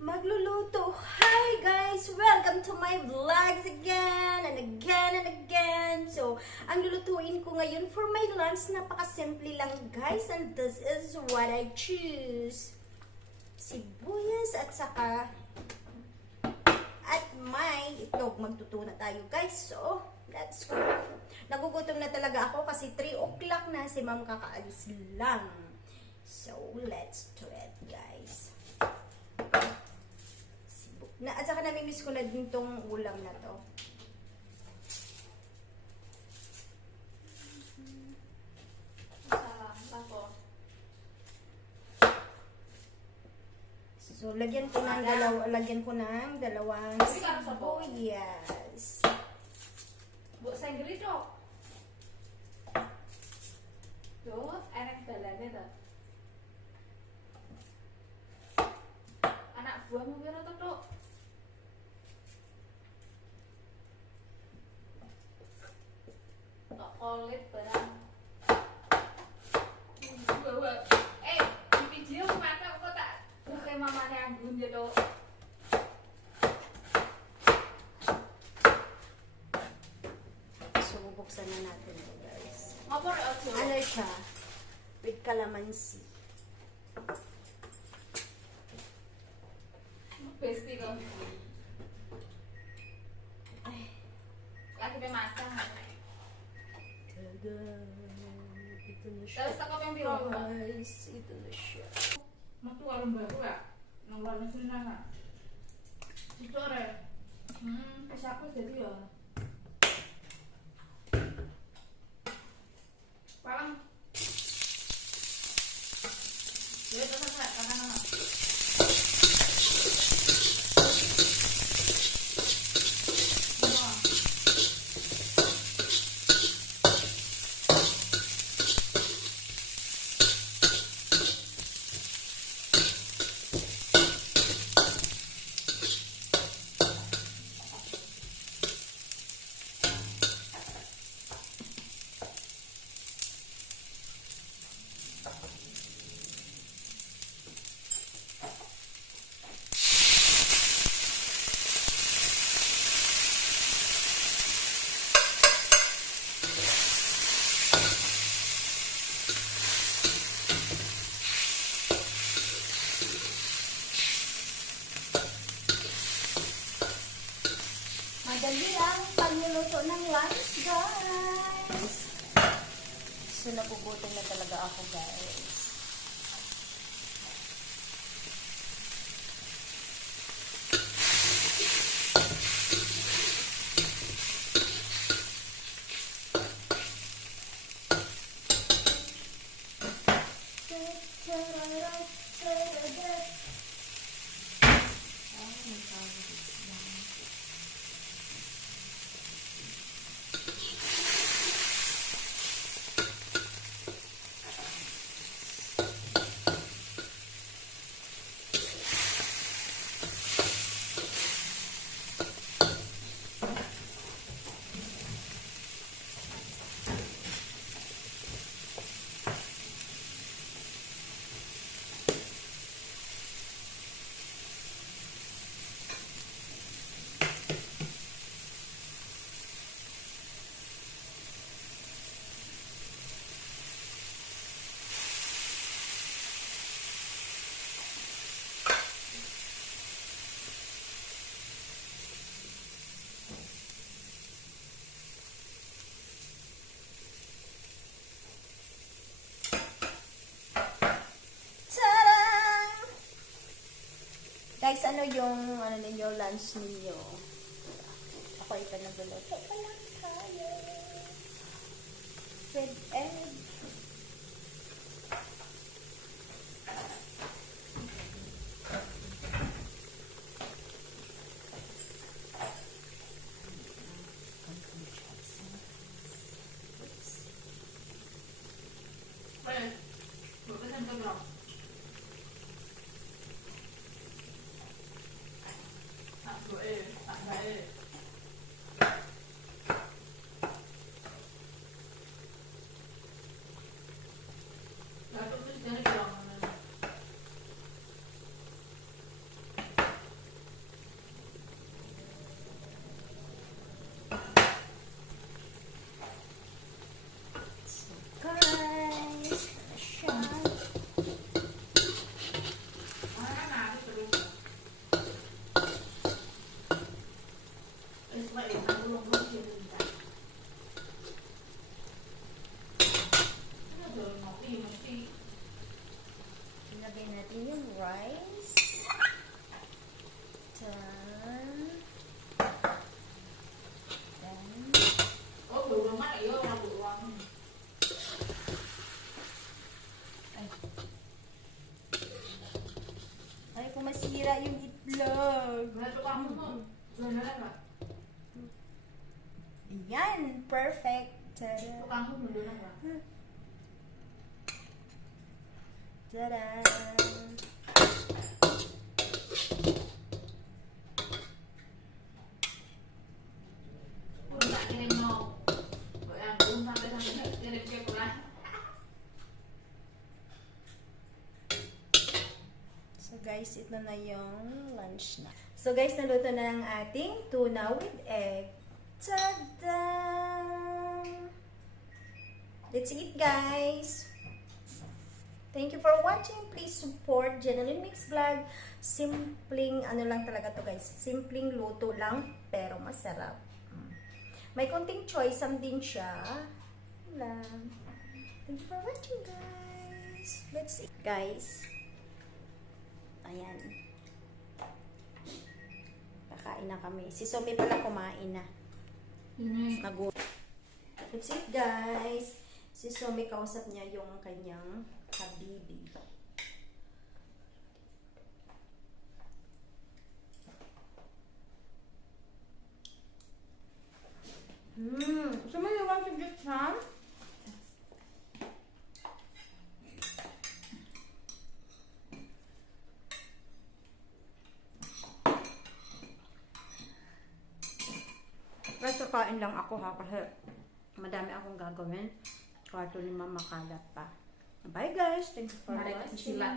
Magluluto. Hi guys! Welcome to my vlogs again and again and again. So, ang lulutuin ko ngayon for my lunch, napakasimple lang guys. And this is what I choose. Sibuyas at saka at may itlog. Magtuto na tayo guys. So, let's go. Nagugutom na talaga ako kasi 3 o'clock na, si ma'am kakaalis lang. So, let's do it guys. At saka namimiss ko na din tong ulam na to. So, lagyan ko ng dalawang sibuyas. Buat saya geli dok. Tuh, enak balannya tuh. Anak buahmu kira tuh dok. Tok kolit barang. Di video mana kok tak bukan mamanya anggun ya dok. So, bubuksan na natin ito guys. Ngapor aja. Ano siya? With calamansi. Besti kok. Lagi pemasak. Tada! Ito na siya. Terus takap yang piro, Mbak? Guys, ito na siya. Metu warung baru ya? Nang warung sini nana. Itu ore. Bisa aku jadi ya. Palang. Ya terus saya kanan nana. Madali lang pagluluto ng lunch, guys. So, nagugutom na talaga ako, guys. Guys, ano yung ninyo, lunch ninyo? Ako ito nagluluto pa lang tayo. With egg. tak baik. Datuk tu sekarang bilang mana? Guys, siya. Mana nak tu terus. Sebab dia tak belum dia minta. Ada nanti mesti. Ilagay natin yung rice. Then, Oh, belum mana ya orang beruang. ay kung masira yung itlog. Berapa kamu tu? Benar tak? Yan, perfect. Tada. Kamu benar tak? Tada. Pun tak kirim mau. Yang belum sampai kirim ke pulang. So guys, ito na yung lunch na. So guys, naluto na ang ating tuna with egg. Tada! Let's eat, guys! Thank you for watching. Please support Jeneline Mix Vlog. Simpleng, ano lang talaga to guys. Simpleng luto lang, pero masarap. May konting choice din siya. Wala. Thank you for watching, guys. Let's eat, guys. Ayan. Kakain na kami. Si Somi pala kumain na. Ini. Let's eat, guys. Si Somi kausap niya yung kanyang habibi. Somi, you want to get some? Guys, kakain lang ako ha kasi madami akong gagawin. Kwarto 5 makalat pa. Bye guys! Thank you for Mari kita watching. sila.